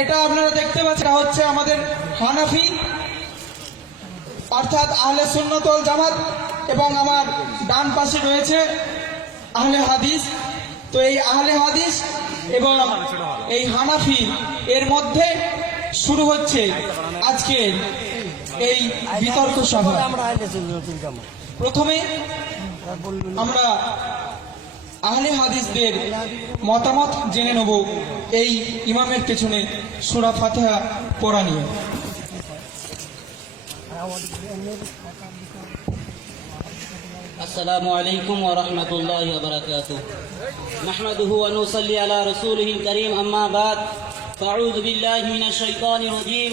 এটা আপনারা দেখতে পাচ্ছেন, এটা হচ্ছে আমাদের হানাফি অর্থাৎ আহলে সুন্নাত ওয়াল জামাত, এবং আমার ডান পাশে রয়েছে আহলে হাদিস। তো এই আহলে হাদিস এবং এই হানাফি এর মধ্যে শুরু হচ্ছে আজকে এই বিতর্ক সভা। প্রথমে আমরা আহলে হাদিসদের মতামত জেনে নেব এই ইমামের পেছনে সূরা ফাতিহা পড়া নিয়ে। السلام عليكم ورحمة الله وبركاته. نحمده ونصلي على رسوله الكريم. أما بعد فأعوذ بالله من الشيطان الرجيم.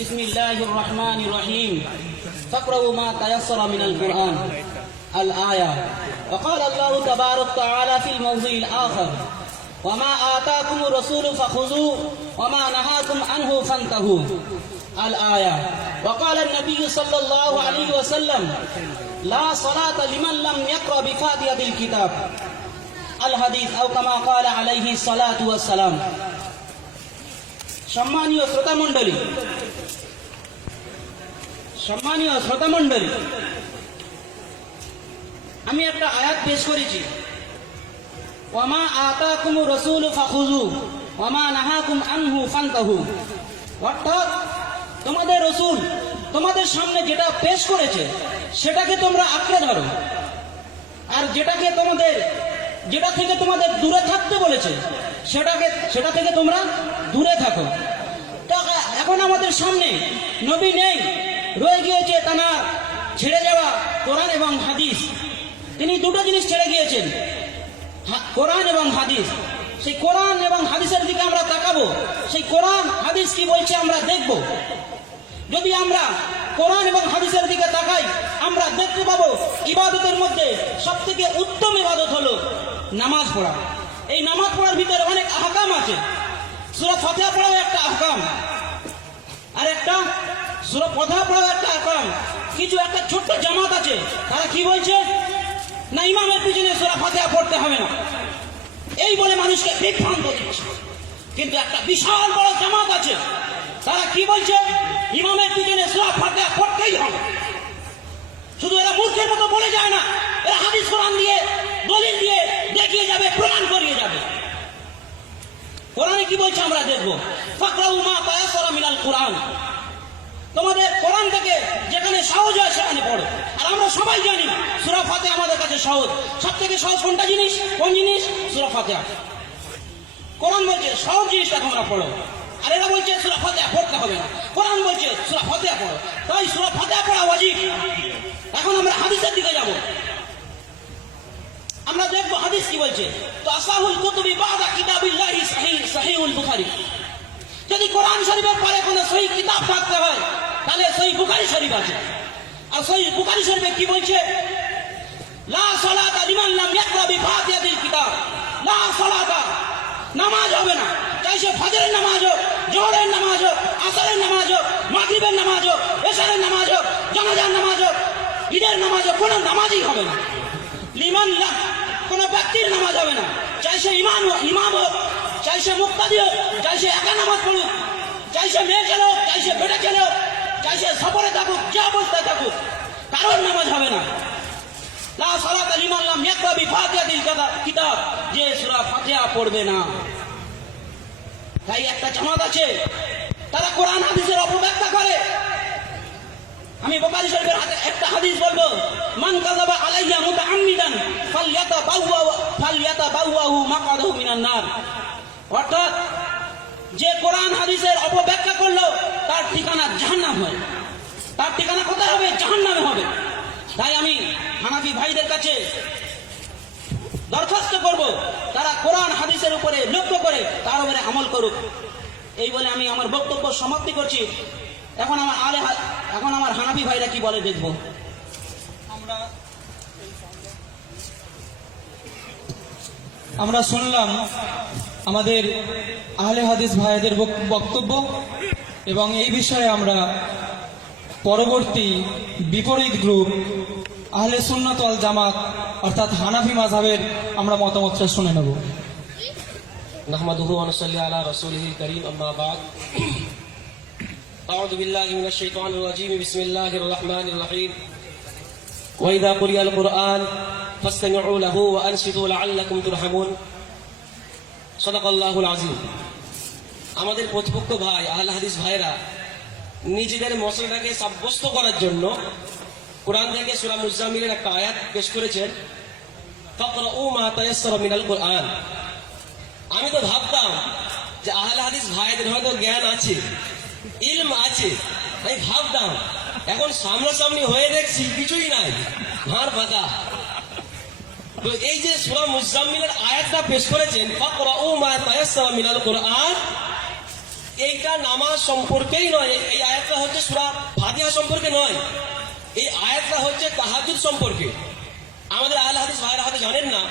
بسم الله الرحمن الرحيم. فاقرؤوا ما تيسر من القرآن. الآية. وقال الله تبارك وتعالى في الموضع الآخر: وما آتاكم الرسول فخذوه وما نهاكم عنه فانتهوا. الآية. وقال النبي صلى الله عليه وسلم: لا صلاة لمن لم يقرأ بفاتحة الكتاب. الحديث أو كما قال عليه الصلاة والسلام. সম্মানীয় শ্রোতা মণ্ডলী, আমি একটা আয়াত পেশ করেছি, ওয়ামা আতাকুমুর রাসূলু ফাখুযু ওয়ামা নাহাকুম আনহু ফান্তাহু। অর্থাৎ তোমাদের রাসূল তোমাদের সামনে যেটা পেশ করেছে সেটাকে তোমরা আঁকড়ে ধরো, আর যেটা থেকে তোমাদের দূরে থাকতে বলেছে সেটা থেকে তোমরা দূরে থাকো। এখন আমাদের সামনে নবী নেই, রয়ে গিয়েছে তারা ছেড়ে যাওয়া কোরআন এবং হাদিস। তিনি দুটো জিনিস ছেড়ে গিয়েছেন, কোরআন এবং হাদিস। সেই কোরআন এবং হাদিসের দিকে আমরা তাকাবো, সেই কোরআন হাদিস কি বলছে আমরা দেখব। যদি আমরা কোরআন এবং হাদিসের দিকে তাকাই, আমরা দেখতে পাবো ইবাদতের মধ্যে সবথেকে উত্তম ইবাদত হলো নামাজ পড়া। এই নামাজ পড়ার ভিতরে অনেক আহকাম আছে। সূরা ফাতিহা পড়াও একটা আহকাম, আর একটা সূরা ফাতিহা পড়াও একটা আহকাম। কিছু একটা ছোট্ট জামাত আছে, তারা কি বলছে, না ইমামের পিছনে সূরা ফাতিহা পড়তে হবে না, এই বলে মানুষকে বিভ্রান্ত দিচ্ছে। কিন্তু একটা বিশাল বড় জামাত আছে, তারা কি বলছে, ইমামের পিছনে সূরা ফাতিহা পড়তেই হবে। শুধু এরা মূর্খের মতো বলে যায় না, এরা হাদিস কোরআন দিয়ে দলিল দিয়ে দেখিয়ে যাবে, প্রমাণ করিয়ে যাবে। কোরআনে কি বলছে আমরা দেখব। ফাকরাউ মা তায়াসসারা মিনাল কোরআন। তোমাদের কোরআন থেকে যেখানে সহজ হয় সেখানে পড়ো। আর আমরা সবাই জানি সূরা ফাতিহা আমাদের কাছে সহজ। সবথেকে সহজ কোন জিনিস? সূরা ফাতিহা। কোরআন বলছে সহজ জিনিসটা তোমরা পড়ো, আর এরা বলছে সূরা ফাতিহা পড়তে হবে না। কোরআন বলছে সূরা ফাতিহা পড়ো, তাই সূরা ফাতিহা পড়া ওয়াজিব। এখন আমরা হাদিসের দিকে যাব, আমরা দেখব হাদিস কি বলছে। তো আসাহুল কুতুবি বাদা কিতাবিল্লাহি সহিহুল বুখারী। যদি কোরআন শরীফের পরে কোনো সহিহ কিতাব থাকতে হয় তাহলে সহিহ বুখারী শরীফ আছে। আর সহিহ বুখারী শরীফে কি বলছে, লা সালাতা লিমান লাম ইয়াকরা বিফাতিহাতিল কিতাব। লা সালাতা, নামাজ হবে না, চাই সে ফজরের নামাজ হোক, জোহরের নামাজ হোক, আসরের নামাজ হোক, মাগরিবের নামাজ হোক, এশারের নামাজ হোক, জানাজার নামাজ হোক, ঈদের নামাজ হোক, কোনো নামাজই হবে না। লিমান লা, কোনো ব্যক্তির নামাজ হবে না, চাই সে ইমাম হোক, চাই সে মুক্তাদি হোক, চাই সে একা নামাজ পড়ুক, চাই সে মেয়ে ছেলে হোক, চাই সে বেটা ছেলে হোক, চাই সে সফরে থাকুক, যে অবস্থায় থাকুক, কারোর নামাজ হবে না। লা সালাতা লিমান লাম ইয়াকরা বিফাতিহাতিল কিতাব, যে সূরা ফাতিহা পড়বে না। তাই একটা জামাত আছে, তারা কোরআন হাদিসের অপব্যাখ্যা করে। আমি বুখারী শরীফের একটা হাদিস বলবো, মান কাযাবা আলাইয়া মুতাআম্মিদান ফালইয়াতাবাওয়াহু মাকআদাহু মিনান নার। অর্থাৎ যে কোরআন হাদিসের অপব্যাখ্যা করলো তার ঠিকানা জাহান্নাম হয়। তার ঠিকানা কোথায় হবে? জাহান্নামে হবে। তাই আমি হানাফি ভাইদের কাছে দরখাস্ত করব, তারা কোরআন হাদিসের উপরে লক্ষ্য করে তার উপরে আমল করুক। এই বলে আমি আমার বক্তব্য সমাপ্তি করছি। এখন আমার হানাফি ভাইরা কি বলে দেখব। আমরা শুনলাম আমাদের আহলে হাদিস ভাইদের বক্তব্য, এবং এই বিষয়ে আমরা পরবর্তী বিপরীত গ্রুপ আহলে সুন্নাত ওয়াল জামাত অর্থাৎ হানাফি মাযহাবের আমরা মতামতটা শুনে নেব। नहमदुहु व नसल्ली अला रसूलिहिल करीम अम्मा बाद अऊज़ु बिल्लाहि मिनश शैतानिर रजीम बिस्मिल्लाहिर रहमानिर रहीम व इज़ा कुरिअल कुरआन फस्तमि'ू लहु व अनसितू लअल्लकुम तुरहमून सदाकाल्लाहुल आज़ीम। আমাদের প্রতিপক্ষ ভাই আহলে হাদিস ভাইরা নিজেদের মশলাটাকে সাব্যস্ত করার জন্য কোরআন থেকে সূরা মুজাম্মিলের একটা আয়াত পেশ করেছেন, ফাকরাউ মা তায়াসসারা মিনাল কুরআন। আমি তো ভাবতাম যে আহলে হাদিস ভাইদের হয়তো জ্ঞান আছে, ইলম আছে, আমি ভাবতাম। এখন সামনাসামনি হয়ে দেখছি কিছুই নাই, ভাঁড় ফাঁকা। তো এই যে সূরা মুজাম্মিলের আয়াতটা পেশ করেছেন, ফাকরাউ মা তায়াসসারা মিনাল কুরআন, এইটা নামাজ সম্পর্কেই নয়। এই আয়াতটা হচ্ছে সূরা ফাতিহা সম্পর্কে নয়, এই আয়াতটা হচ্ছে তাহাজ্জুদ সম্পর্কে। আমাদের আহলে হাদিস ভাইরা হয়তো জানেন না,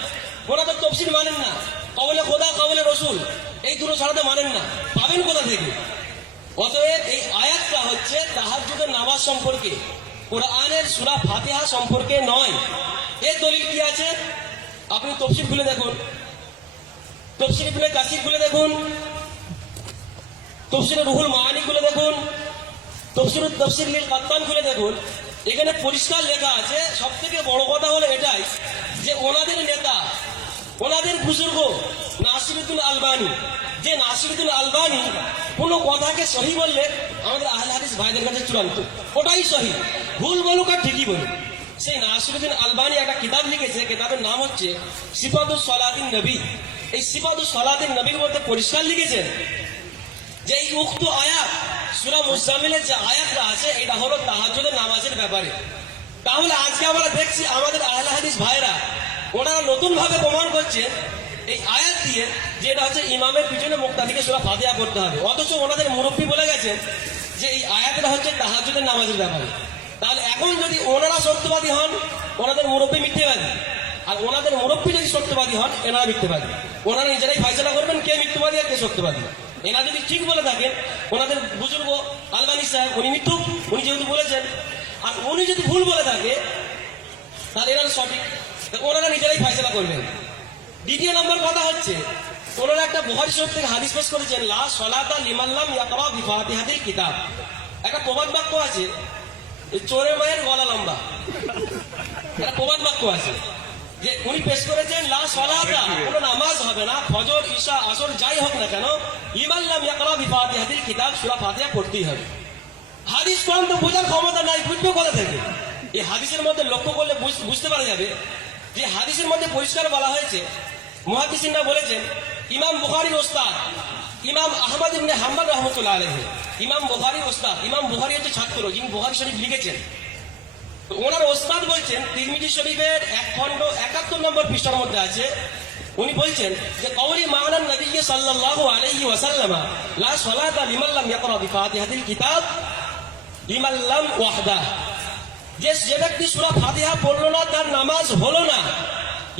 ওরা তো তাফসীর মানেন না, কওলে খোদা কওলে রসুল এই দুটো ছাড়া তো মানেন না, পাবেন কোথা থেকে? অতএব এই আয়াতটা হচ্ছে তাহাজ্জুদের নামাজ সম্পর্কে, কোরআনের সূরা ফাতিহা সম্পর্কে নয়। এর দলিল কি আছে? আপনি তাফসীর খুলে দেখুন, তাফসীর ইবনে কাসির খুলে দেখুন, তাফসীরে রুহুল মাআনি খুলে দেখুন, তাফসীর লিল কাত্তান খুলে দেখুন। এখানে পরিষ্কার লেখা আছে। সব থেকে বড় কথা হলো এটাই যে ওনাদের নেতা, ওনাদের বুজুর্গ নাসিরুদ্দিন আলবানী, যে নাসিরুদ্দিন আলবানী কোনো কথাকে সহি বললে আমাদের আহলে হাদিস ভাইদের কাছে চূড়ান্ত, ওটাই সহি। ভুল বলুক আর ঠিকই বলুক। সেই নাসিরুদ্দিন আলবানী একটা কিতাব লিখেছে, কিতাবের নাম হচ্ছে সিফাতুস সালাতিন নবী। এই সিফাতুস সালাতিন নবীর মধ্যে পরিষ্কার লিখেছেন যে এই উক্ত আয়াত সূরা মুজাম্মিলের যে আয়াতটা আছে এটা হলো তাহাজ্জুদের নামাজের ব্যাপারে। তাহলে আজকে আমরা দেখছি আমাদের আহলে হাদিস ভাইরা ওনারা নতুন ভাবে প্রমাণ করছে এই আয়াত দিয়ে যে এটা হচ্ছে ইমামের পিছনে মুক্তাদিকে সূরা ফাতিহা করতে হবে, অথচ ওনাদের মুরব্বী বলে গেছেন যে এই আয়াতটা হচ্ছে তাহাজ্জুদের নামাজের ব্যাপারে। তাহলে এখন যদি ওনারা সত্যবাদী হন, ওনাদের মুরব্বী মিথ্যেবাদী, আর ওনাদের মুরব্বী যদি সত্যবাদী হন, এনারা মিথ্যেবাদী। ওনারা নিজেরাই ফায়সালা করবেন কে মিথ্যবাদী আর কে সত্যবাদী। এনারা যদি ঠিক বলে থাকেন, ওনাদের বুজুর্গ আলবানী সাহেব উনি মিথ্যুক, উনি যেহেতু বলেছেন, আর উনি যদি ভুল বলে থাকে তাহলে এনারা সঠিক, ওনারা নিজেরাই ফায়সালা করবেন। দ্বিতীয় নম্বর কথা হচ্ছে ওনারা একটা বুখারী শরীফ থেকে হাদিস পেশ করেছেন, লা সলাতা লিমান লাম ইয়াকরা বিফাতিহাতিল কিতাব। একটা প্রবাদ বাক্য আছে, চোরের মায়ের গলা লম্বা, একটা প্রবাদ বাক্য আছে যে উনি পেশ করেছেন লা সলাতা, কোনো নামাজ হবে না, ফজর ঈশা আসর যাই হোক না কেন, লিমান লাম ইয়াকরা বিফাতিহাতিল কিতাব, সূরা ফাতিহা পড়তেই হবে। হাদিস কোরআন তো বোঝার ক্ষমতা নাই, বুঝবে কোথা থেকে? এই হাদিসের মধ্যে লক্ষ্য করলে বুঝতে পারা যাবে যে হাদিসের মধ্যে পরিষ্কার বলা হয়েছে, মুহাদ্দিসিনরা বলেছেন ইমাম বুখারীর ওস্তাদ ইমাম আহমদ ইবনে হাম্বল রাহমাতুল্লাহ আলাইহি, ইমাম বুখারীর ওস্তাদ, ইমাম বুখারী হচ্ছে ছাত্র যিনি বুখারী শরীফ লিখেছেন। তো ওনার ওস্তাদ বলছেন তিরমিজি শরীফের 1 খণ্ড 71 নম্বর পৃষ্ঠার মধ্যে আছে, উনি বলছেন যে কওলি মা'নান নবী সাল্লাল্লাহু আলাইহি ওয়াসাল্লাম লা সালাতা লিমান লাম ইয়াকরা বিফাতিহাতিল কিতাব লিমান লাম ওয়াহদা, যে ব্যক্তি সূরা ফাতিহা পড়লো না তার নামাজ হলো না।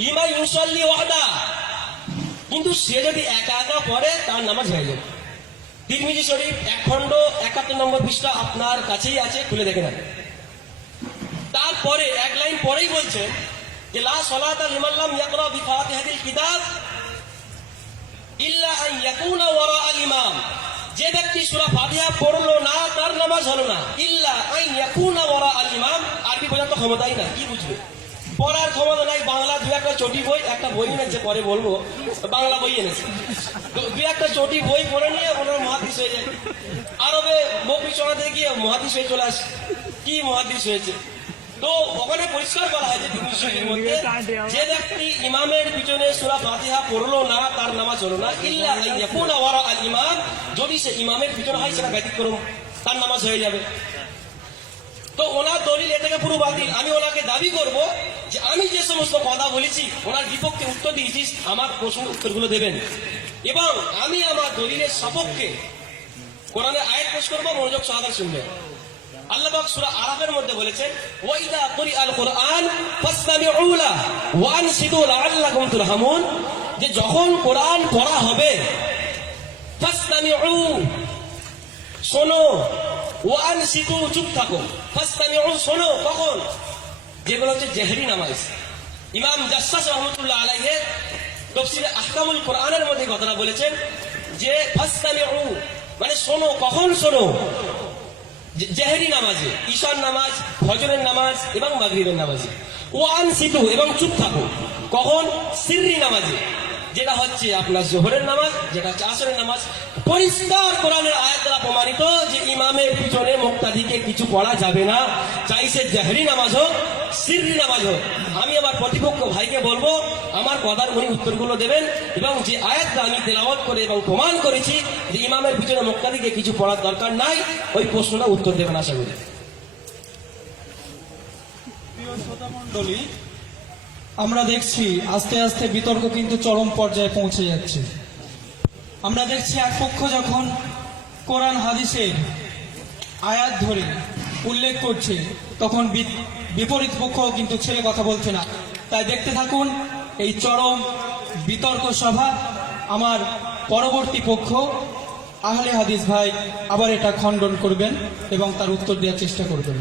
লিমা ইউসাল্লি ওয়াহদা, কিন্তু সে যদি একা একা পড়ে তার নামাজ হয়ে যাবে। তিরমিজি শরীফ 1 খণ্ড 71 নম্বর পৃষ্ঠা আপনার কাছেই আছে, খুলে দেখে নেন। তারপরে এক লাইন পরেই বলছেন যে লা সালাতা লিমান লাম ইয়াকরা বিফাতিহাতিল কিতাব ইল্লা আন ইয়াকুনা ওয়ারা আল ইমাম, যে ব্যক্তি সূরা ফাতিহা পড়লো না তার নামাজ হলো না। ইল্লা আন ইয়াকুনা ওয়ারা আল ইমাম, আরবি বোঝার তো ক্ষমতাই না, কি বুঝবে? পড়ার ক্ষমতা নাই, বাংলা দু একটা চটি বই, একটা বই এনেছে, পরে বলবো, বাংলা বই এনেছে, দু একটা চটি বই পড়ে নিয়ে ওনার মুহাদ্দিস হয়ে যায়। আরবে বকরি চড়াতে গিয়ে মুহাদ্দিস হয়ে চলে আসে, কি মুহাদ্দিস হয়েছে। তো ওখানে পরিষ্কার বলা হয়েছে যে ব্যক্তি ইমামের পিছনে সূরা ফাতিহা পড়লো না তার নামাজ হলো না। ইল্লা আন ইয়াকুনা ওয়ারা আল ইমাম, যদি সে ইমামের পিছনে হয় সেটা ব্যতিক্রম, তার নামাজ হয়ে যাবে। তো ওনার দলিল এটাকে পুরো বাতিল। আমি ওনাকে দাবি করব যে আমি যে সমস্ত কথা বলেছি ওনার বিপক্ষে উত্তর দিয়েছি, আমার প্রশ্নের উত্তরগুলো দেবেন, এবং আমি আমার দলিলের সপক্ষে কোরআনের আয়াত পেশ করবো, মনোযোগ সহকারে শুনবেন। আল্লাহ পাক সূরা আরাফের মধ্যে বলেছেন ওয়া ইযা কুরিআল কুরআন ফাসতামিউ লাহু ওয়া আনসিতু লাআল্লাকুম তুরহামুন, যে যখন কোরআন পড়া হবে ফাসতামিউ, শোনো, ওয়া আনসিতু, চুপ থাকো, ফাসতামিউ, শোনো, কখন? যেগুলো হচ্ছে জেহরি নামাজ। ইমাম জাসসাস রাহমাতুল্লাহ আলাইহি তফসিরে আহকামুল কোরআনের মধ্যে কথাটা বলেছেন যে ফাসতামিউ মানে শোনো, কখন শোনো? জেহরি নামাজে, ঈশান নামাজ, ফজরের নামাজ এবং মাগরিবের নামাজে। ও আনসিতু এবং চুপ থাকো। কখন? সিররি নামাজে, যেটা হচ্ছে আপনার জোহরের নামাজ, যেটা হচ্ছে আসরের নামাজ। পরিষ্কার কোরআনের আয়াত দ্বারা প্রমাণিত যে ইমামের পিছনে মুক্তাদিকে কিছু পড়া যাবে না, চাই সে জেহরি নামাজ হোক, সিররি নামাজ হোক। আমি আমার প্রতিপক্ষ ভাইকে বলবো আমার কথার উনি উত্তরগুলো দেবেন, এবং যে আয়াতটা আমি তেলাওয়াত করে এবং প্রমাণ করেছি যে ইমামের পিছনে মুক্তাদিকে কিছু পড়ার দরকার নাই, ওই প্রশ্নটা উত্তর দেবেন আশা করি। প্রিয় শ্রোতামণ্ডলী, আমরা দেখছি আস্তে আস্তে বিতর্ক কিন্তু চরম পর্যায়ে পৌঁছে যাচ্ছে। আমরা দেখছি এক পক্ষ যখন কোরআন হাদিসের আয়াত ধরে উল্লেখ করছে, তখন বিপরীত পক্ষ কিন্তু ছেড়ে কথা বলছে না। তাই দেখতে থাকুন এই চরম বিতর্ক সভা। আমার পরবর্তী পক্ষ আহলে হাদিস ভাই আবার এটা খণ্ডন করবেন এবং তার উত্তর দেওয়ার চেষ্টা করবেন।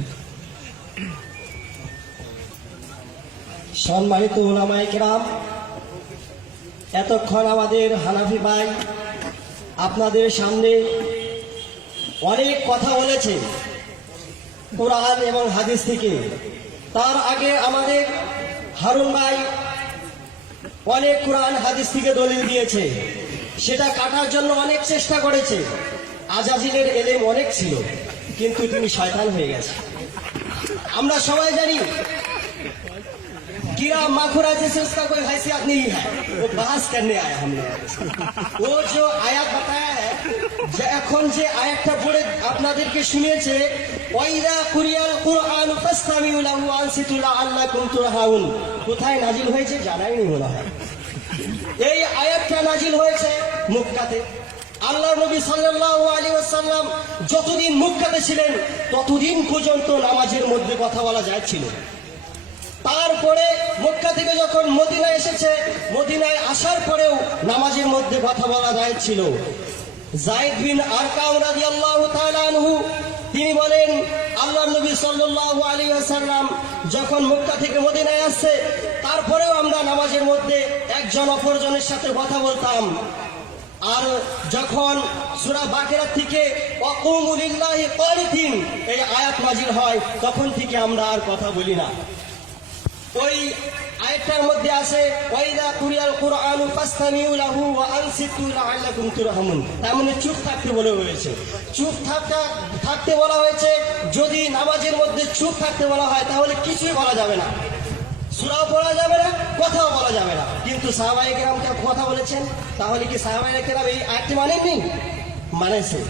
সম্মানিত উলামায়ে কেরাম, এতক্ষণ আমাদের হানাফি ভাই আপনাদের সামনে অনেক কথা বলেছে কোরআন এবং হাদিস থেকে। তার আগে আমাদের হারুন ভাই অনেক কোরআন হাদিস থেকে দলিল দিয়েছে, সেটা কাটার জন্য অনেক চেষ্টা করেছে। আজাজিলের এলেম অনেক ছিল, কিন্তু তিনি শয়তান হয়ে গেছে। আমরা সবাই জানি कीड़ा माखुरा जैसे उसका कोई हैसियत नहीं है, वो बहस करने आया हमने। वो जो आयत बताया है, এখন যে আয়াতটা পড়ে আপনাদেরকে শুনিয়েছে, ওয়াইদা কুরিয়াল কুরআন ফাসতামিউ লাহু আনসিতু লাআল্লাকুম তুরহামুন, কোথায় নাজিল হয়েছে জানাই নেই মনে হয়। এই আয়াতটা নাজিল হয়েছে মক্কাতে। আল্লাহ নবী সাল্লাল্লাহু আলাইহি ওয়াসাল্লাম যতদিন মক্কাতে ছিলেন ততদিন পর্যন্ত নামাজের মধ্যে কথা বলা যাচ্ছিল। তারপরে মক্কা থেকে যখন মদিনায় এসেছে, মদিনায় আসার পরেও নামাজের মধ্যে কথা বলা যাচ্ছিল। যায়েদ বিন আরকাম রাদিয়াল্লাহু তাআলা আনহু তিনি বলেন, আল্লাহ নবী সাল্লাল্লাহু আলাইহি ওয়াসাল্লাম যখন মক্কা থেকে মদিনায় আসছে, তারপরেও আমরা নামাজের মধ্যে একজন অপরজনের সাথে কথা বলতাম। আর যখন সূরা বাকেরা থেকে ওয়াকুমু লিল্লাহি কানিতিন এই আয়াত নাজিল হয়, তখন থেকে আমরা আর কথা বলি না। ওই আয়াতটার মধ্যে আছে ওয়াইদা কুরিয়াল কুরআনু ফাসতামিউ লাহু ওয়া আনসিতু লাআল্লাকুম তুরহামুন, তার মানে চুপ থাকতে বলা হয়েছে। চুপ থাকতে বলা হয়েছে। যদি নামাজের মধ্যে চুপ থাকতে বলা হয় তাহলে কিছুই বলা যাবে না, সূরাও পড়া যাবে না, কথাও বলা যাবে না। কিন্তু সাহাবায়ে কেরামকে কথা বলেছেন, তাহলে কি সাহাবায়ে কেরাম এই আয়াতটি মানেননি? মানেছে।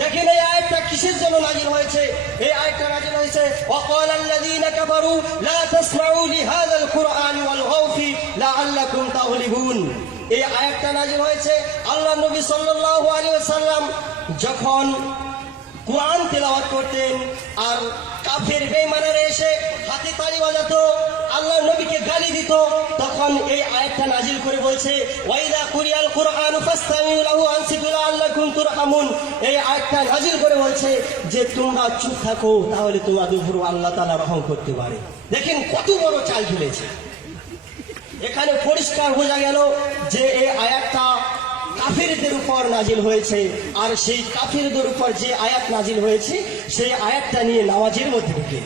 দেখেন এই আয়াতটা কিসের জন্য নাজিল হয়েছে? এই আয়াতটা নাজিল হয়েছে ওয়াকাল আল্লাযীনা কাফারু লা তাসমাউ লিহাযাল কুরআনি ওয়ালগাউ ফি লাআল্লাকুম তাগলিবুন। এই আয়াতটা নাজিল হয়েছে আল্লাহর নবী সাল্লাল্লাহু আলাইহি ওয়াসাল্লাম যখন কোরআন তেলাওয়াত করতেন, আর কাফের বেঈমানেরা এসে হাতে তালি বাজাতো, আল্লাহর নবীকে গালি দিত, তখন এই আয়াতটা নাজিল করে বলছে ওয়াইদা কুরিয়াল কুরআনু ফাসতামিউ লাহু আনসিতু লাআল্লাকুম তুরহামুন। এই আয়াতটা নাজিল করে বলছে যে তোমরা চুপ থাকো, তাহলে তোমাদের উপর আল্লাহ তাআলা রহম করতে পারে। দেখেন কত বড় চাল খেলেছে। এখানে পরিষ্কার বোঝা গেল যে এই আয়াতটা কাফিরদের উপর নাজিল হয়েছে, আর সেই কাফিরদের উপর যে আয়াত নাজিল হয়েছে সেই আয়াতটা নিয়ে নামাজের মধ্যে ঢুকে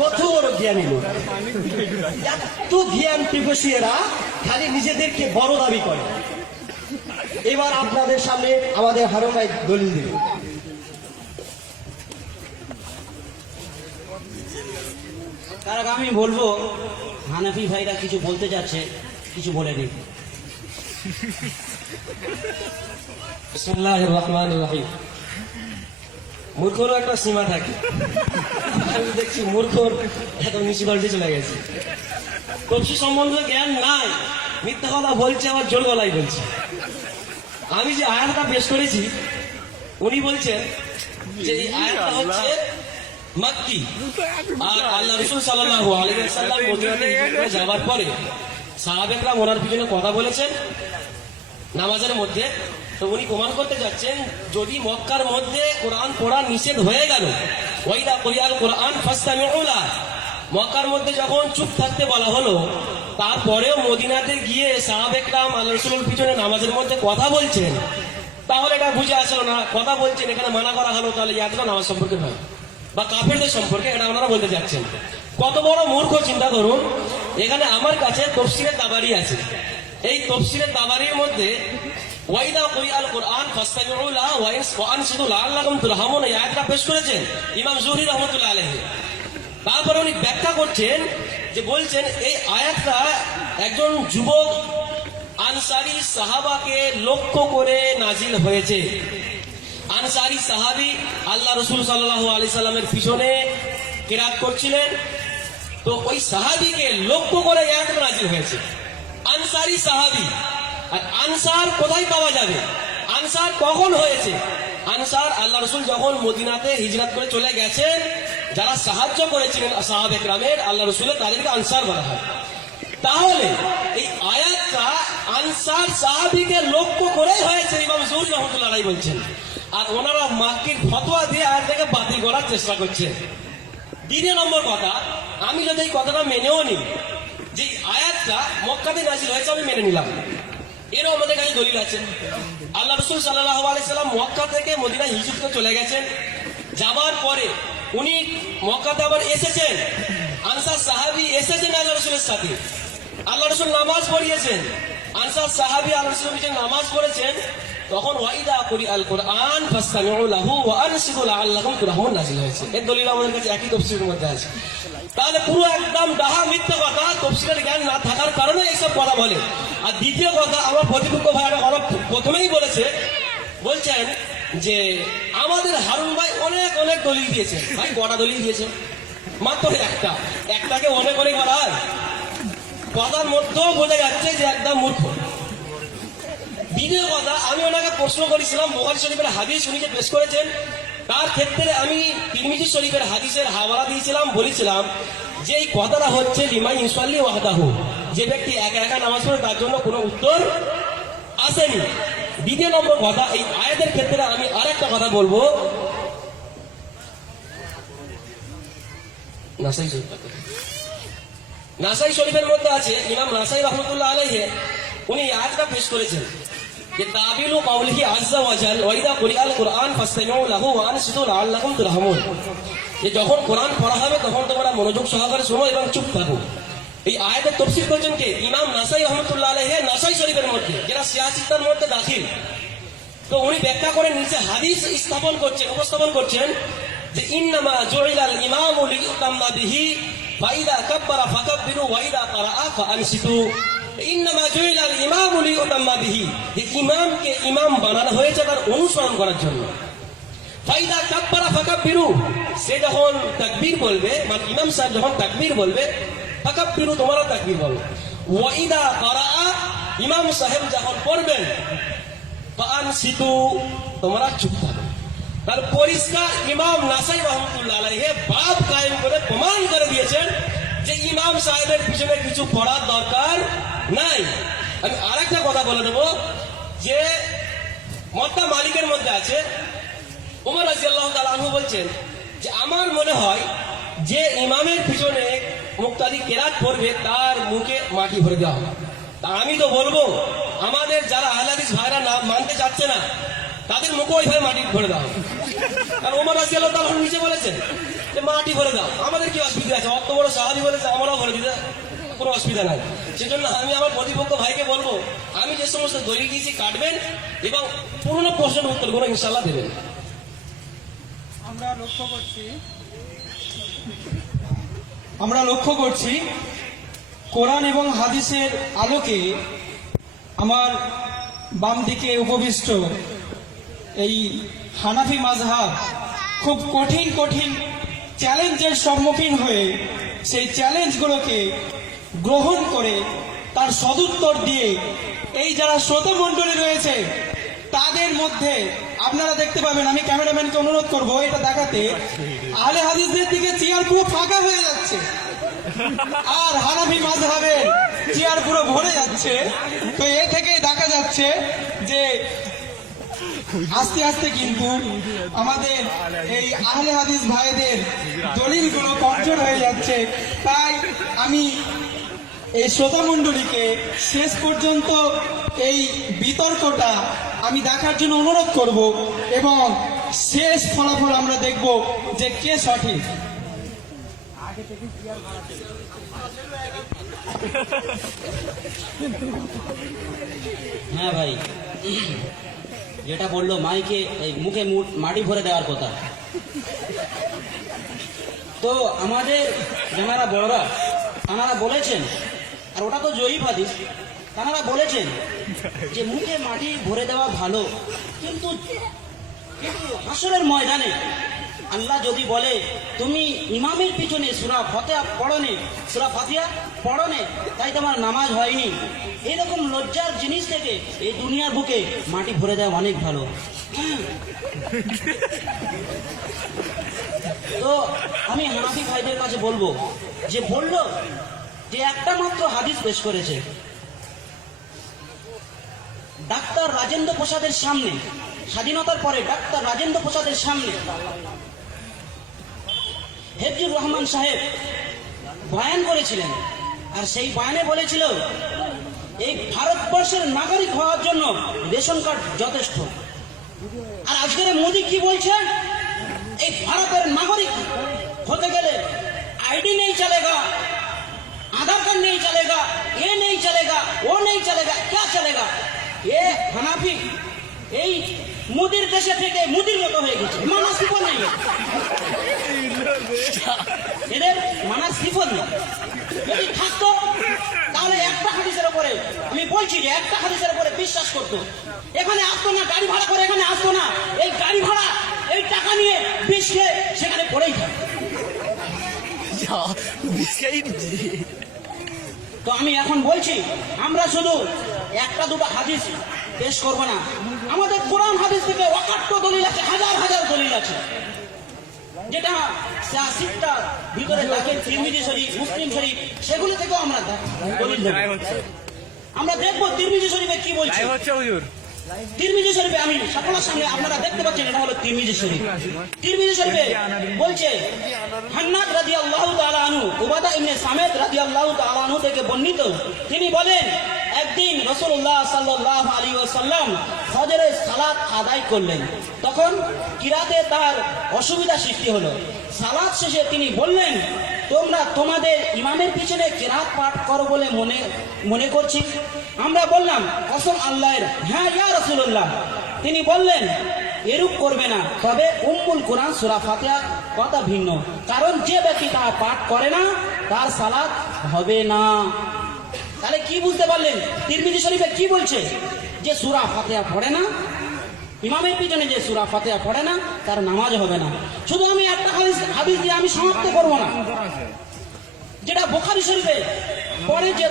কত বড় জ্ঞানী লোক। এত জ্ঞান পিপাসী এরা খালি নিজেদেরকে বড় দাবি করে। এবার আপনাদের সামনে আমাদের হারুন ভাই দলিল দিল। তার আগে আমি বলবো হানাফি ভাইরা কিছু বলতে যাচ্ছে, কিছু বলে নেই। বিসমিল্লাহির রহমানির রহিম। মূর্খরও একটা সীমা থাকে। আমি দেখছি মূর্খর এত মিউনিসিপালিটি চলে গেছে, তফসির সম্বন্ধে জ্ঞান নাই, মিথ্যা কথা বলছে, আবার জোর গলায় বলছে। আমি যে আয়াতটা পেশ করেছি, উনি বলছেন যে এই আয়াতটা হচ্ছে মাক্কি, আর আল্লাহ রাসূল সাল্লাল্লাহু আলাইহি ওয়াসাল্লাম মদিনাতে হিজরত করে যাওয়ার পরে সাহাবেকরা ওনার পিছনে কথা বলেছেন নামাজের মধ্যে। তো উনি প্রমাণ করতে যাচ্ছেন যদি মক্কার মধ্যে কোরআন পড়া নিষেধ হয়ে গেল, ওয়াইদা কুরিয়াল কুরআন ফাসতামিউ লাহু, মক্কার মধ্যে যখন চুপ থাকতে বলা হলো, তারপরেও মদিনাতে গিয়ে সাহাবেকরাম আল্লাহ রসুলের পিছনে নামাজের মধ্যে কথা বলছেন, তাহলে এটা বুঝে আসলো না। কথা বলছেন, এখানে মানা করা হলো, তাহলে ইয়াতটা নামাজ সম্পর্কে নয় বা কাফেরদের সম্পর্কে, এটা ওনারা বলতে যাচ্ছেন। কত বড় মূর্খ চিন্তা করুন। এখানে আমার কাছে তফসিরে তাবারি আছে। এই তফসিরে তাবারির মধ্যে ওয়াইদা কুরিআল কুরআন ফাসতামিউ লাহু ওয়া আনসিতু লাআল্লাকুম তুরহামুন, এই আয়াতটা পেশ করেছেন ইমাম জুহরি রাহমাতুল্লাহ আলাইহি। তারপরে উনি ব্যাখ্যা করছেন যে বলছেন এই আয়াতটা একজন যুবক আনসারী সাহাবাকে লক্ষ্য করে নাজিল হয়েছে। আনসারী সাহাবী আল্লাহ রসুল সাল্লাল্লাহু আলাইহি সাল্লামের পিছনে কিরাত করছিলেন, তো ওই সাহাবীকে লক্ষ্য করে আয়াত নাজিল হয়েছে। আনসারী সাহাবী, আর আনসার কোথায় পাওয়া যাবে? আনসার কখন হয়েছে? আনসার আল্লাহ রসুল যখন মদিনাতে হিজরত করে চলে গেছেন, যারা সাহায্য করেছিলেন সাহাবে কেরামের আল্লাহ রসুলের, তাদেরকে আনসার বলা হয়। তাহলে এই আয়াতটা আনসার সাহাবীকে লক্ষ্য করেই হয়েছে, ইমাম জুহরি রাহমাতুল্লাহ আলাইহি বলছেন। আর ওনারা মাক্কির ফতোয়া দিয়ে আয়াতটাকে বাতিল করার চেষ্টা করছেন। দ্বিতীয় নম্বর কথা, আমি যদি এই কথাটা মেনেও নিই যে আয়াতটা মক্কাতে নাজিল হয়েছে, আমি মেনে নিলাম, এরও আমাদের কাছে দলিল আছে। আল্লাহ রসুল সাল্লাল্লাহু আলাইহি সাল্লাম মক্কা থেকে মদিনা হিজরত করে চলে গেছেন। যাবার পরে উনি মক্কাতে আবার এসেছেন, আনসার সাহাবী এসেছেন আল্লাহ রসুলের সাথে, আল্লাহ রসুল নামাজ পড়িয়েছেন, আনসার সাহাবী আল্লাহ রসুলের পিছনে নামাজ পড়েছেন। তখন ওয়াইদা কুরিআল কুরআন ফাসতামিউ লাহু ওয়া আনসিতু লাআল্লাকুম তুরহামুন নাজিল হয়েছে। এর দলিল আমাদের কাছে একই তফসিরের মধ্যে আছে। তাহলে পুরো একদম ডাহা মিথ্যা কথা, তফসিলের জ্ঞান না থাকার কারণে এইসব কথা বলে। আর দ্বিতীয় কথা, আমার প্রতিপক্ষ ভাইরা প্রথমেই বলেছে, বলছেন যে আমাদের হারুন ভাই অনেক অনেক দলিল দিয়েছে। ভাই কটা দলিল দিয়েছে? মাত্র একটা। একটাকে অনেক অনেক বলা হয়? কথার মধ্যেও বোঝা যাচ্ছে যে একদম মূর্খ। দ্বিতীয় কথা, আমি ওনাকে প্রশ্ন করেছিলাম বুখারী শরীফের হাদিস উনি যে পেশ করেছেন, তার ক্ষেত্রে আমি তিরমিজি শরীফের হাদিসের হাওয়ালা দিয়েছিলাম, বলেছিলাম যে এই কথাটা হচ্ছে লিমান ইউসাল্লি ওয়াহদাহু, যে ব্যক্তি একা একা নামাজ পড়ে তার জন্য কোনো উত্তর আসেনি। দ্বিতীয় নম্বর কথা, এই আয়াতের ক্ষেত্রে আমি আরেকটা কথা বলবো। নাসাই শরীফের মধ্যে আছে, ইমাম নাসাই রাহমাতুল্লাহ আলাইহি উনি আয়াতটা পেশ করেছেন যে তাবিলু কাউলিহি আযজা ওয়া জাল ওয়াইদা কুরিআল কুরআন ফাসতামিউ লাহু ওয়া আনসিতু লাআল্লাকুম তুরহামুন, যে যখন কোরআন পড়া হবে তখন তোমরা মনোযোগ সহকারে শোনো এবং চুপ থাকো। এই আয়াতের তাফসীর করেছেন কে? ইমাম নাসাই রাহমাতুল্লাহ আলাইহি, নাসাই শরীফের মধ্যে, যেটা সিয়াসিতার মধ্যে দাখিল। তো উনি ব্যাখ্যা করে নিচে হাদিস উপস্থাপন করছেন যে ইন্নামা জুইলাল ইমামু লিইউতাম্মা বিহি ফাইদা কাব্বারা ফাকাব্বিরু ওয়াইদা কারাআ ফাআনসিতু। ইন্নামা জুইলাল ইমামু লিইউতাম্মা বিহি, যে ইমামকে ইমাম বানানো হয়েছে তার অনুসরণ করার জন্য। ফাইদা কাব্বারা ফাকাব্বিরু, সে যখন তাকবীর বলবে, মানে ইমাম সাহেব যখন তাকবীর বলবে, ফাকাব্বিরু, তোমরা তাকবীর বলো। ওয়াইদা কারাআ, ইমাম সাহেব যখন পড়বেন, ফাআনসিতু, তোমরা চুপ থাকো। তার পরিষ্কার ইমাম নাসাই রাহমাতুল্লাহ আলাইহি বাব কায়েম করে প্রমাণ করে দিয়েছেন যে ইমাম সাহেবের পিছনে কিছু পড়ার দরকার নাই। আমি আরেকটা কথা বলে দেবো যে মক্কা মালিকের মধ্যে আছে, ওমর রাদিয়াল্লাহু তাআলা আনহু বলছেন যে আমার মনে হয় যে ইমামের পিছনে মুক্তাদি কেরাত পড়বে তার মুখে মাটি ভরে দেওয়া হবে। তা আমি তো বলবো আমাদের যারা আহলে হাদিস ভাইরা না মানতে চাচ্ছে না, তাদের মুখে ওইভাবে মাটি ভরে দাও। কারণ ওমর রাদিয়াল্লাহু তাআলা নিচে বলেছেন যে মাটি ভরে দাও, আমাদের কি অসুবিধা আছে? অত বড় সাহাবী বলেছে, আমরাও ভরে দিতে কোনো অসুবিধা নাই। সেজন্য আমি আমার প্রতিপক্ষ ভাইকে বলবো, আমি যে সমস্ত দলিল দিয়েছি কাটবেন এবং পুরনো প্রশ্নের উত্তরগুলো ইনশাআল্লাহ দেবেন। আমরা লক্ষ্য করছি কোরআন এবং হাদিসের আলোকে আমার বাম দিকে উপবিষ্ট এই হানাফি মাযহাব খুব কঠিন কঠিন চ্যালেঞ্জের সম্মুখীন হয়ে সেই চ্যালেঞ্জগুলোকে গ্রহণ করে তার সদুত্তর দিয়ে এই যারা শ্রোতা মণ্ডলী রয়েছে তাদের মধ্যে আপনারা দেখতে পাবেন, আমি ক্যামেরাম্যানকে অনুরোধ করব এটা দেখাতে, আহলে হাদিসদের দিকে চেয়ার পুরো ফাঁকা হয়ে যাচ্ছে আর হানাফি মাযহাবের চেয়ার পুরো ভরে যাচ্ছে। তো এ থেকে দেখা যাচ্ছে যে আস্তে আস্তে কিন্তু আমাদের এই আহলে হাদিস ভাইদের দলিলগুলো কমজোর হয়ে যাচ্ছে। তাই আমি এই শ্রোতামণ্ডলীকে শেষ পর্যন্ত এই বিতর্কটা আমি দেখার জন্য অনুরোধ করব এবং শেষ ফলাফল আমরা দেখব যে কে সঠিক। হ্যাঁ ভাই, যেটা বললো মাইকে এই মুখে মাটি ভরে দেওয়ার কথা, তো আমাদের যারা বড়রা তাঁরা বলেছেন, আর ওটা তো জয়ী হাদিস, তাঁরা বলেছেন যে মুখে মাটি ভরে দেওয়া ভালো, কিন্তু হাসরের ময়দানে আল্লাহ যদি বলে তুমি ইমামের পিছনে সূরা ফাতিহা পড়নে, সূরা ফাতিহা পড়নে, তাই তোমার নামাজ হয়নি, এরকম লজ্জার জিনিস থেকে এই দুনিয়ার বুকে মাটি ভরে দেওয়া অনেক ভালো। তো আমি হানাফি ভাইদের কাছে বলবো, যে বললো যে একটা মাত্র হাদিস পেশ করেছে ডাক্তার রাজেন্দ্র প্রসাদের সামনে, স্বাধীনতার পরে ডাক্তার রাজেন্দ্র প্রসাদের সামনে হেফজুর রহমান সাহেব বয়ান করেছিলেন, আর সেই বয়ানে বলেছিল এই ভারতবর্ষের নাগরিক হওয়ার জন্য রেশন কার্ড যথেষ্ট। আর আজকের মোদী কি বলছেন, এই ভারতের নাগরিক হতে গেলে आईडी नहीं चलेगा, आधार कार्ड नहीं चलेगा, ये नहीं चलेगा, वो नहीं चलेगा, क्या चलेगा? ये हनाफी এই মুদির দেশে থেকে মুদির মতো হয়ে গেছে, মানা সিফল নাই, এদের মানা সিফল নেই। যদি থাকতো তাহলে একটা হাদিসের উপরে, আমি বলছি যে একটা হাদিসের উপরে বিশ্বাস করতো, এখানে আসতো না, গাড়ি ভাড়া করে এখানে আসতো না, এই গাড়ি ভাড়া এই টাকা নিয়ে বিষ খেয়ে সেখানে পড়েই থাকতো। তো আমি এখন বলছি, আমরা শুধু একটা দুটো হাদিস পেশ করবো না, আমাদের কোরআন হাদিস থেকে অকাট্য দলিল আছে, হাজার হাজার দলিল আছে, যেটা সিটটা ভিতরে থাকে তিরমিজি শরীফ, মুসলিম শরীফ, সেগুলো থেকেও আমরা দলিল দেব। আমরা দেখবো তিরমিজি শরীফে কি বলছে। তিরমিজি শরীফে আমি সকলের সামনে আপনারা দেখতে পাচ্ছেন, এটা হলো তিরমিজি শরীফ। তিরমিজি শরীফে বলছে হান্নাদ রাদিয়াল্লাহু তাআলা আনহু, উবাদা ইবনে সামিত রাদিয়াল্লাহু তাআলা আনহু থেকে বর্ণিত, তিনি বলেন একদিন রাসূলুল্লাহ সাল্লাল্লাহু আলাইহি ওয়াসাল্লাম ফজরের সালাত আদায় করলেন, তখন কিরাতে তার অসুবিধা সৃষ্টি হলো। সালাত শেষে তিনি বললেন, তোমরা তোমাদের ইমামের পিছনে কিরাত পাঠ করো বলে মনে করছি। আমরা বললাম কসম আল্লাহর, হ্যাঁ ইয়া রাসূলুল্লাহ। তিনি বললেন এরূপ করবে না, তবে উম্মুল কোরআন সূরা ফাতিহা কথা ভিন্ন, কারণ যে ব্যক্তি তা পাঠ করে না তার সালাত হবে না। তাহলে কি বুঝতে পারলেন তিরমিজি শরীফে কি বলছে, যে সূরা ফাতিহা পড়ে না, ইমামের পিছনে যে সূরা ফাতিহা পড়ে না তার নামাজ হবে না। শুধু আমি একটা হাদিস দিয়ে আমি সমাপ্ত করব না, যেটা বুখারী শরীফে পরে যে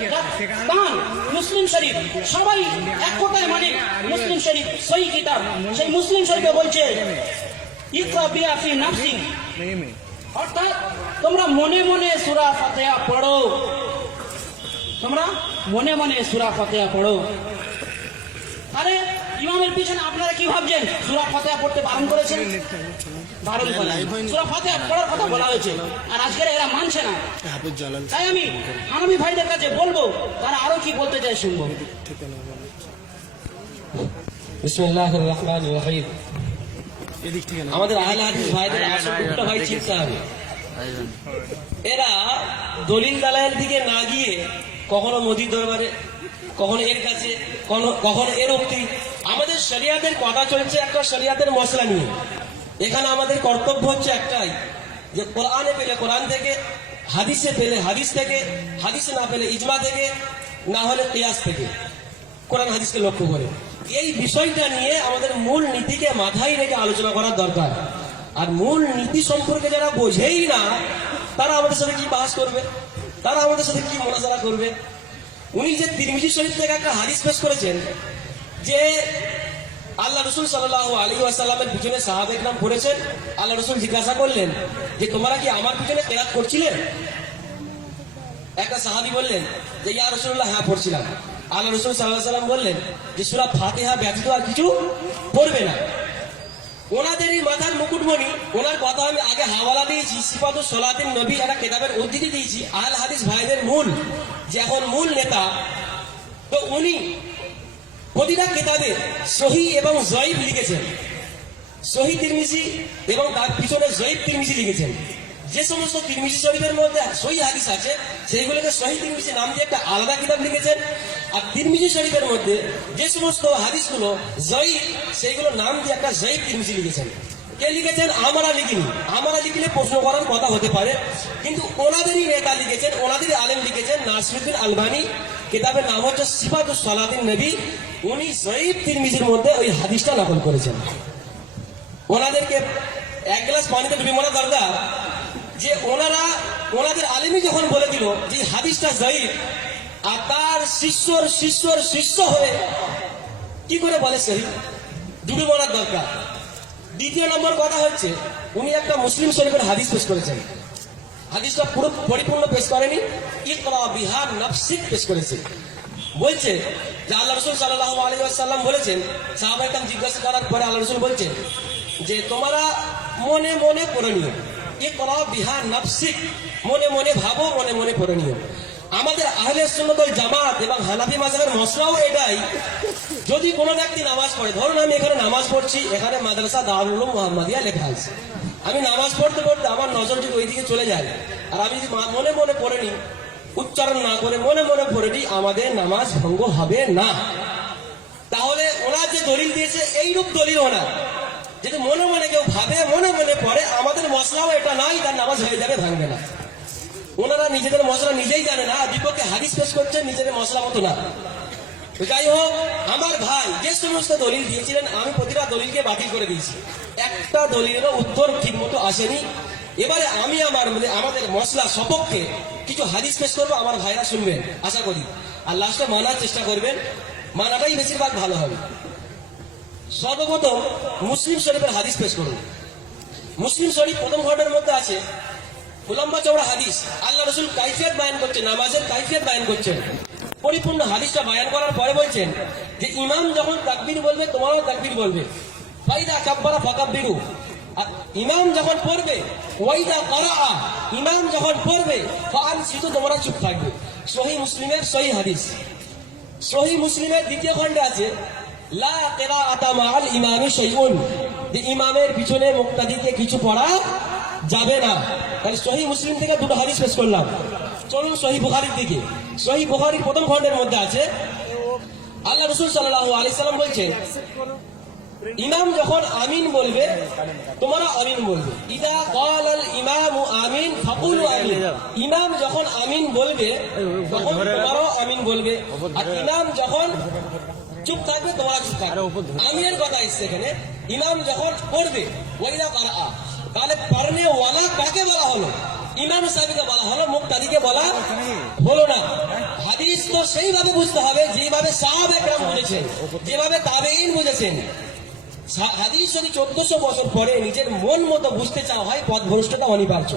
দান, মুসলিম শরীফ, সবাই এক কথায় মানে মুসলিম শরীফ সহিহ কিতাব, সেই মুসলিম শরীফে বলছে ইকরা বিহা ফি নাফসিক, অর্থাৎ তোমরা মনে মনে সূরা ফাতিহা পড়ো, তোমরা মনে মনে সূরা ফাতিহা পড়ো। আরে ইমামের পিছনে আপনারা কি ভাবছেন সূরা ফাতিহা পড়তে বারণ করেছেন? বারণ করেন, সূরা ফাতিহা পড়ার কথা বলা হয়েছে, আর আজকের এরা মানছে না। তাই আমি হানাফি ভাইদের কাছে বলবো, তারা আরো কি বলতে চায় শুনবো। বিসমিল্লাহির রহমানির রহিম। আমাদের আহলে হাদিস ভাইদের আসলটা ভাই চিন্তা হবে, এরা দলিল দালালের দিকে না গিয়ে কখনো মোদির দরবারে, কখনো এর কাছে, কখনো এর অব্দি। আমাদের শরিয়াতের কথা চলছে একটা শরিয়াতের মশলা নিয়ে। এখানে আমাদের কর্তব্য হচ্ছে একটাই, যে কোরআনে পেলে কোরআন থেকে, হাদিসে পেলে হাদিস থেকে, হাদিসে না পেলে ইজমা থেকে, না হলে কিয়াস থেকে, কোরআন হাদিসকে লক্ষ্য করে। এই বিষয়টা নিয়ে আমাদের মূল নীতিকে মাথায় রেখে আলোচনা করার দরকার। আর মূল নীতি সম্পর্কে যারা বোঝেই না, তারা আমাদের সাথে কি বাস করবে, তারা আমাদের সাথে কি মোনাজারা করবে। উনি যে তিরমিজি শরীফ থেকে একটা হাদিস পেশ করেছেন, যে আল্লাহ রসুল সাল্লাল্লাহু আলাইহি ওয়াসাল্লামের পিছনে সাহাবা ইকরাম পড়েছেন, আল্লাহ রসুল জিজ্ঞাসা করলেন যে তোমরা কি আমার পিছনে কিরাত করছিলে? একটা সাহাবী বললেন যে ইয়া রাসূলুল্লাহ, হ্যাঁ পড়ছিলাম। আল্লাহ রসুল সাল্লাল্লাহু আলাইহি ওয়াসাল্লাম বললেন যে সূরা ফাতিহা ব্যতীত আর কিছু পড়বে না। ওনাদেরই মাথার মুকুট মণি ওনার কথা আমি আগে হাওয়ালা দিয়েছি, সিফাতুস সালাতিন নবী একটা কিতাবের উদ্ধৃতি দিয়েছি। আহলে হাদিস ভাইদের মূল যে এখন মূল নেতা, তো উনি প্রতিটা কিতাবে সহি এবং জয়ীফ লিখেছেন। সহি তিরমিজি এবং তার পিছনে জয়ীফ তিরমিজি লিখেছেন। যে সমস্ত তিরমিজি শরীফের মধ্যে সহি হাদিস আছে সেইগুলোকে সহি তিরমিজি নাম দিয়ে একটা আলাদা কিতাব লিখেছেন। আর তিরমিজি শরীফের মধ্যে যে সমস্ত হাদিসগুলো জয়ীফ সেইগুলো নাম দিয়ে একটা জয়ীফ তিরমিজি লিখেছেন। কে লিখেছেন? আমরা লিখিনি। আমরা লিখলে প্রশ্ন করার কথা হতে পারে, কিন্তু ওনাদেরই নেতা লিখেছেন, ওনাদেরই আলেম লিখেছেন। নাসিরুদ্দিন আলবানী কিতাবের নাম হচ্ছে সিফাতুস সালাতিন নবী। উনি জয়ীফ তিরমিজির মধ্যে ওই হাদিসটা নকল করেছেন। ওনাদেরকে এক গ্লাস পানিতে ডুবে মরা দরকার যে ওনাদের আলেমই যখন বলে দিল যে হাদিসটা জয়ীফ, আর তার শিষ্যর শিষ্যর শিষ্য হয়ে কি করে বলে সহি, ডুবে মরার দরকার। দ্বিতীয় নম্বর কথা হচ্ছে উনি একটা মুসলিম শরীফের হাদিস পেশ করেছেন। হাদিসটা পুরো পরিপূর্ণ পেশ করেনি, ইকরা বিহা নাফসিক পেশ করেছে। বলছে যে আল্লাহ রসুল সাল্লাল্লাহু আলাইহি ওয়াসাল্লাম বলেছেন, সাহাবায়ে কেরাম জিজ্ঞাসা করার পরে আল্লাহ রসুল বলছেন যে তোমরা মনে মনে পড়ে নিও, ইকরা বিহা নাফসিক, মনে মনে ভাবো, মনে মনে পড়ে নিও। আমাদের আহলে সুন্নাত ওয়াল জামাত এবং হানাফি মাযহাবের মশলাও এটাই, যদি কোনো ব্যক্তি নামাজ পড়ে, ধরুন আমি এখানে নামাজ পড়ছি, এখানে মাদ্রাসা দারুল উলুম মুহাম্মাদিয়া লেখা আছে, আমি নামাজ পড়তে পড়তে আমার নজর যদি ওইদিকে চলে যায়, আর আমি যদি মনে মনে পড়ে নিই, উচ্চারণ না করে মনে মনে পড়ে নিই, আমাদের নামাজ ভঙ্গ হবে না। তাহলে ওনার যে দলিল দিয়েছে এইরূপ দলিল ওনার, যদি মনে মনে কেউ ভাবে, মনে মনে পড়ে, আমাদের মশলাও এটা নাই, তার নামাজ হয়ে যাবে, ভাঙবে না। ওনারা নিজেদের মশলা নিজেই জানে না, বিপক্ষে হাদিস পেশ করছেন, নিজেদের মশলা মতো না। তো যাই হোক, আমার ভাই যে সমস্ত দলিল দিয়েছিলেন আমি প্রতিটা দলিলকে বাতিল করে দিয়েছি, একটা দলিলেরও উত্তর ঠিক মতো আসেনি। এবারে আমি আমাদের মশলা সপক্ষে কিছু হাদিস পেশ করবো, আমার ভাইরা শুনবেন আশা করি, আর লাস্টে মানার চেষ্টা করবেন, মানাটাই বেশিরভাগ ভালো হবে। সর্বপ্রথম মুসলিম শরীফের হাদিস পেশ করুন। মুসলিম শরীফ প্রথম খণ্ডের মধ্যে আছে লম্বা চওড়া হাদিস, আল্লাহ রসুল কাইফিয়ত বায়ান করছেন, নামাজের কাইফিয়ত বায়ান করছেন। পরিপূর্ণ হাদিসটা বায়ান করার পরে বলছেন যে ইমাম যখন তাকবীর বলবে তোমারও তাকবীর বলবে, ফাইদা কাব্বারা ফাকাব্বিরু, আর ইমাম যখন পড়বে, ওয়াইদা কারাআ, ইমাম যখন পড়বে, ফাআনসিতু, তোমরা চুপ থাকবে। সহিহ মুসলিমের সহিহ হাদিস। সহিহ মুসলিমের দ্বিতীয় খণ্ডে আছে লা কিরাআতা মাআল ইমামি শাইউন, যে ইমামের পিছনে মুক্তাদিকে কিছু পড়া যাবে না। তাহলে সহিহ মুসলিম থেকে দুটো হাদিস পেশ করলাম। চলুন সহিহ বুখারীর দিকে। সহিহ বুখারীর প্রথম খণ্ডের মধ্যে আছে আল্লাহ রাসূল সাল্লাল্লাহু আলাইহি সাল্লাম বলছেন ইমাম যখন আমিন বলবে তোমরা আমিন বলবে। ইদা ক্বালাল ইমামু আমিন ফাকুলু আমিন, ইমাম যখন আমিন বলবে তখন তোমরাও আমিন বলবে, আর ইমাম যখন চুপ থাকবে তোমরা চুপ থাকবে। আমিনের কথা এসেছে এখানে, ইমাম যখন পড়বে ওয়াইদা কারাআ, তাহলে পড়নে ওয়ালা কাকে বলা হলো? ইমাম সাহেবকে বলা হলো, মুক্তাদিকে বলা হলো না। হাদিস তো সেইভাবে বুঝতে হবে যেভাবে সাহাবায়ে কেরাম বুঝেছেন, যেভাবে তাবেঈন বুঝেছেন। হাদিস যদি 1400 বছর পরে নিজের মন মতো বুঝতে চাওয়া হয়, পথভ্রষ্টতা অনিবার্য।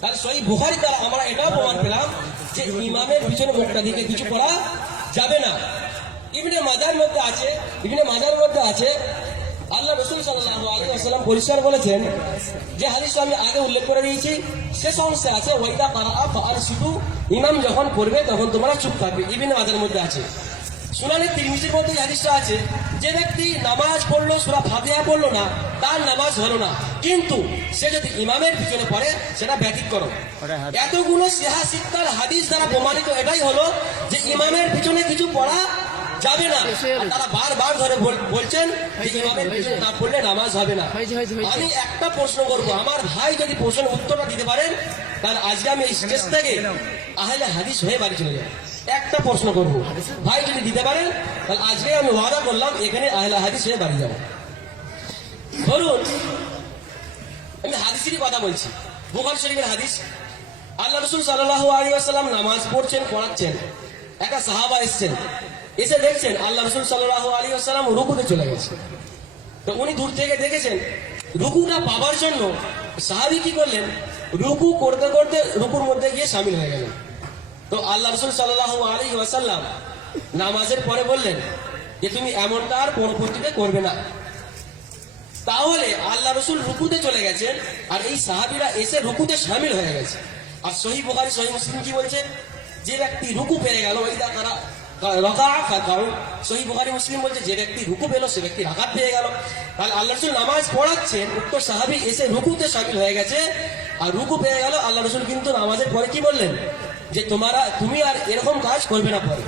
তাহলে সহিহ বুখারী দ্বারা আমরা এটাও প্রমাণ পেলাম যে ইমামের পিছনে মুক্তাদিকে কিছু করা যাবে না। ইবনে মাজার মধ্যে আছে আল্লাহ রাসূল সাল্লাল্লাহু আলাইহি ওয়াসাল্লাম পরিষ্কার বলেছেন, যে হাদিস আমি আগে উল্লেখ করে দিয়েছি, শেষ অংশে আছে ওয়াইদা কারাআ ফাআনসিতু, ইমাম যখন পড়বে তখন তোমরা চুপ থাকবে। ইবনে মাজার মধ্যে আছে। সুনানে তিরমিজির মধ্যে এই হাদিসটা আছে, যে ব্যক্তি নামাজ পড়লো, সূরা ফাতিহা পড়লো না, তার নামাজ হলো না, কিন্তু সে যদি ইমামের পিছনে পড়ে সেটা ব্যতিক্রম। এতগুলো সিহাসিত্তার হাদিস দ্বারা প্রমাণিত এটাই হলো যে ইমামের পিছনে কিছু পড়া যাবে না। আর তারা বারবার ধরে বলছেন যে ইমামের পিছনে না পড়লে নামাজ হবে না। আমি একটা প্রশ্ন করবো, আমার ভাই যদি প্রশ্নের উত্তরটা দিতে পারেন তাহলে আজকে আমি এই স্টেজ থেকে আহলে হাদিস হয়ে বাড়ি চলে যাব। একটা প্রশ্ন করবো, ভাই যদি দিতে পারেন তাহলে আজকে আমি ওয়াদা করলাম এখানে আহলে হাদিস হয়ে বাড়ি যাব। ধরুন আমি হাদিসেরই কথা বলছি, বুখারী শরীফের হাদিস। আল্লাহ রাসূল সাল্লাল্লাহু আলাইহি ওয়াসাল্লাম নামাজ পড়াচ্ছেন, একটা সাহাবা এসেছেন, এসে দেখছেন আল্লাহ রাসূল সাল্লাল্লাহু আলাইহি ওয়াসাল্লাম রুকুতে চলে গেছে। তো উনি দূর থেকে দেখেছেন, রুকুটা পাবার জন্য সাহাবী কি করলেন, রুকু করতে করতে রুকুর মধ্যে গিয়ে শামিল হয়ে গেলেন। তো আল্লাহ রাসূল সাল্লাল্লাহু আলাইহি ওয়াসাল্লাম নামাজের পরে বললেন যে তুমি এমনটা আর পরবর্তীতে করবে না। তাও তাহলে আল্লাহ রসুল রুকুতে চলে গেছেন আর এই সাহাবীরা এসে রুকুতে শামিল হয়ে গেছে। আর সহিহ বুখারী সহিহ মুসলিম কি বলছে, যে ব্যক্তি রুকু পেয়ে গেল ওইদা তারা সহিহ বুখারী মুসলিম বলছে যে ব্যক্তি রুকু পেল সে ব্যক্তি রাকাত পেয়ে গেল। তাহলে আল্লাহ রসুল নামাজ পড়াচ্ছেন, উক্ত সাহাবী এসে রুকুতে শামিল হয়ে গেছে আর রুকু পেয়ে গেল। আল্লাহ রসুল কিন্তু নামাজের পরে কি বললেন, যে তুমি আর এরকম কাজ করবে না পরে।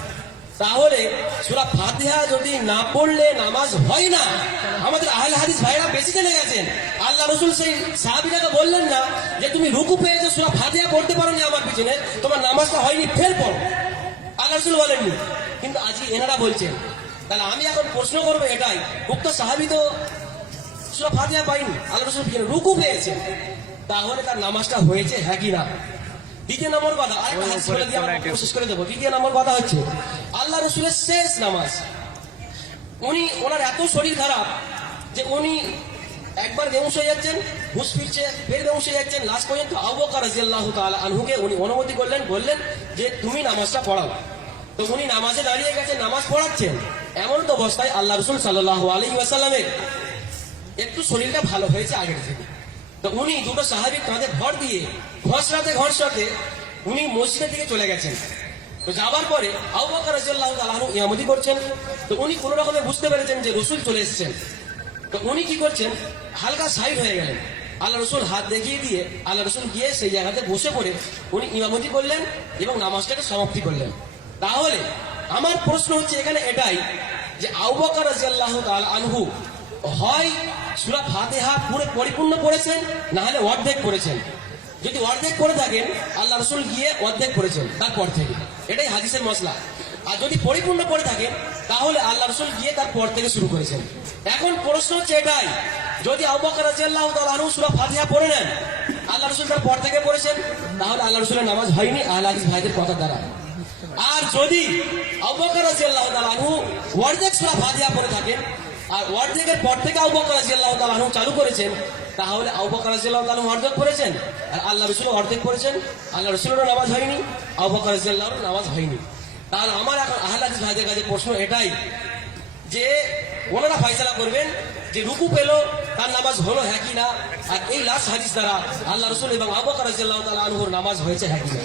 তাহলে সূরা ফাতিহা যদি না পড়লে নামাজ হয় না। আমাদের আহলে হাদিস ভাইরা বেশি জেনে গেছেন, আল্লাহ রসুল সেই সাহাবীটাকে বললেন না যে তুমি রুকু পেয়েছো সূরা ফাতিহা পড়তে পারোনি আমার পিছনে, তোমার নামাজটা হয়নি, ফের পড়ো। আল্লাহ রসুল বলেননি, কিন্তু আজকে এনারা বলছেন। তাহলে আমি এখন প্রশ্ন করবো এটাই, উক্ত সাহাবী তো সূরা ফাতিহা পাইনি, আল্লাহ রসুল রুকু পেয়েছেন, তাহলে তার নামাজটা হয়েছে হ্যাঁ কি না? দ্বিতীয় নম্বর কথা, আরেকটা হাদিস বলে দিয়ে আমরা কোশিশ করে দেবো। দ্বিতীয় নম্বর কথা হচ্ছে আল্লাহ রসুলের শেষ নামাজ। ওনার এত শরীর খারাপ যে উনি একবার বেহুশ হয়ে যাচ্ছেন, হুঁশ ফিরছে, ফের বেহুশ হয়ে যাচ্ছেন, লাস্ট পর্যন্ত আবু বকর রাদিয়াল্লাহু তাআলা আনহুকে উনি অনুমতি করলেন, বললেন যে তুমি নামাজটা পড়াও। তো উনি নামাজে দাঁড়িয়ে গেছেন, নামাজ পড়াচ্ছেন। এমন তো অবস্থায় আল্লাহ রসুল সাল্লাল্লাহু আলাইহি ওয়াসাল্লামের একটু শরীরটা ভালো হয়েছে আগের থেকে। তো উনি দুটো সাহাবী কাঁধে ভর দিয়ে ঘষরাতে উনি মসজিদের দিকে চলে গেছেন। তো যাবার পরে আবু বকর রাদিয়াল্লাহু তাআলা আনহু ইমামতি করছেন। তো উনি কোনো রকমে বুঝতে পেরেছেন যে রসুল চলে এসেছেন। তো উনি কি করছেন, হালকা সাইড হয়ে গেলেন। আল্লাহ রসুল হাত দেখিয়ে দিয়ে আল্লাহ রসুল গিয়ে সেই জায়গাতে বসে পড়ে উনি ইমামতি করলেন এবং নামাজটাকে সমাপ্তি করলেন। তাহলে আমার প্রশ্ন হচ্ছে এখানে এটাই যে আবু বকর রাদিয়াল্লাহু তাআলা আনহু হয় সূরা ফাতিহা পুরো পরিপূর্ণ পড়েছেন, না হলে অর্ধেক পড়েছেন। যদি অর্ধেক করে থাকেন আল্লাহ রসুল গিয়ে অর্ধেক পড়েছেন তারপর থেকে, এটাই হাদিসের মসলা। আর যদি পরিপূর্ণ করে থাকেন তাহলে আল্লাহ রসুল গিয়ে তারপর থেকে শুরু করেছেন। এখন প্রশ্ন হচ্ছে এটাই, যদি আবু বকর রাদিয়াল্লাহু তাআলা আনহু সূরা ফাতিহা পড়ে নেন, আল্লাহ রসুল তারপর থেকে পড়েছেন, তাহলে আল্লাহ রসুলের নামাজ হয়নি আহলে হাদিস ভাইদের কথা দ্বারা। আর যদি আবু বকর রাদিয়াল্লাহু তাআলা আনহু অর্ধেক সূরা ফাতিহা পড়ে থাকেন আর অর্ধেকের পর থেকে আবু বকর রাদিয়াল্লাহু তাআলা আনহু চালু করেছেন, তাহলে আবু বকর রাদিয়াল্লাহু তাআলা আনহু অর্ধেক পড়েছেন আর আল্লাহ রসুল অর্ধেক পড়েছেন। আল্লাহ রসুলেরও নামাজ হয়নি, আবু বকর রাদিয়াল্লাহু তাআলার নামাজ হয়নি। তাহলে আমার এখন আহলে হাদিস ভাইদের কাছে প্রশ্ন এটাই যে ওনারা ফয়সালা করবেন যে রুকু পেল তার নামাজ হলো হ্যাঁ কি না, আর এই লাস্ট হাদিস দ্বারা আল্লাহ রসুল এবং আবু বকর রাদিয়াল্লাহু তাআলা আনহুর নামাজ হয়েছে হ্যাঁ কি না।